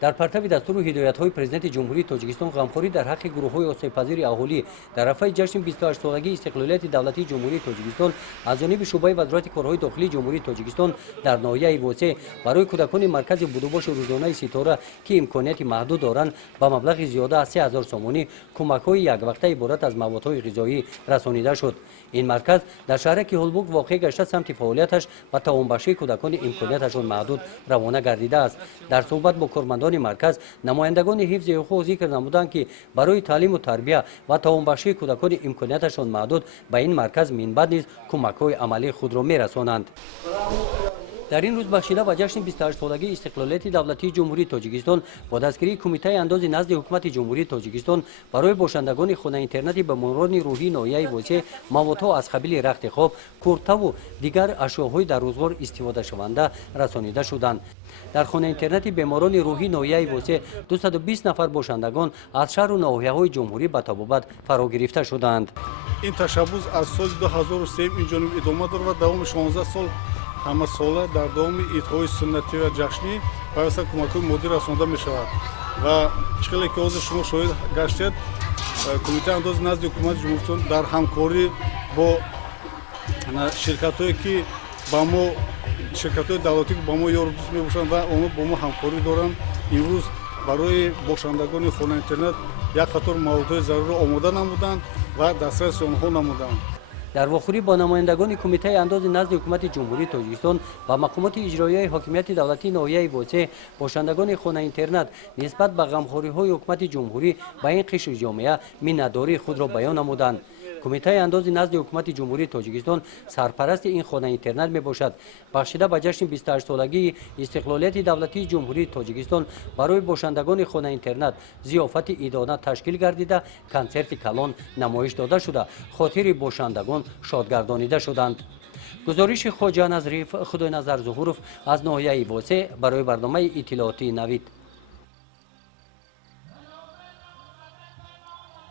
در پرتو دستور هدایت‌های پرزیدنت جمهوری تاجیکستان غمخوری در حق گروه‌های آسیب‌پذیر اهالی در رفع جشن 28 سالگی استقلالیت دولتی جمهوری تاجیکستان از جانب شعبه وزارت کارهای داخلی جمهوری تاجیکستان در ناحیه واسع برای کودکان مرکز بودوباش روزانه ستاره که امکانیت محدود دارند با مبلغ زیاده از 3000 سومانی کمک‌های یک وقته عبارت از موادهای غذایی رسانیده شد. این مرکز در شهر کیهلبوگ واقع گشته سمت فعالیتش و توانبخشی کودکان امکانیتشان محدود روانه گردیده است. در صحبت با کارمندان مرکز نمایندگان حفظ حقوق ذکر نمودند که برای تعلیم و تربیت و توانبخشی کودکان امکانیتشان محدود به این مرکز منبع نیز کمک‌های عملی خود را می‌رسانند. در این روز بخشیده و جشن 28 سالگی استقلالیت دولتی جمهوری تاجیکستان با دستگیری کمیته انداز نزد حکومت جمهوری تاجیکستان برای باشندگان خانه اینترنتی به مورد روحی ناحیه واسع موادها از قبیل رخت خواب، کورتا و دیگر اشیاءهای در روزگار استفاده شونده رسانیده شدند. در خانه اینترنتی بیماران روحی ناحیه واسع 220 نفر باشندگان از شهر و ناحیه‌های جمهوری به تبابت فرا گرفته شدند. این تشبوس از سال 2003 اینجانب ادامه دارد و دوام 16 سال همه ساله در دوام ایدهای سنتی و جشنی پیوسته کمک‌های مادی رسانده می‌شود و چقدر که حاضر شما شاهد گشتید کمیته انداز نزد حکومت جمهوری در همکاری با شرکت‌هایی که با ما شرکت‌های دولتی که با ما یار دوست می‌باشند و آنها با ما همکاری دارند امروز برای باشندگان خانه اینترنت یک قطار موادهای ضروری آماده نمودند و دسترس آنها نمودند. در واخوری با نمایندگان کمیته انداز نزد حکومت جمهوری تاجیکستان و مقامات اجرایی حاکمیت دولتی ناحیه واسع باشندگان خانه اینترنت نسبت به غمخوری‌های حکومت جمهوری با این قشر جامعه مینه‌داری خود را بیان نمودند. کمیته انداز نزد حکومت جمهوری تاجیکستان سرپرست این خانه اینترنت می باشد. بخشیده به جشن 28 سالگی استقلالیت دولتی جمهوری تاجیکستان برای باشندگان خانه اینترنت ضیافت عیدانه تشکیل گردیده، کنسرت کلان نمایش داده شده، خاطر باشندگان شادگردانیده شدند. گزارش خواجه نظریف خدای نظر ظهورов از ناحیه واسع برای برنامه اطلاعاتی نوید.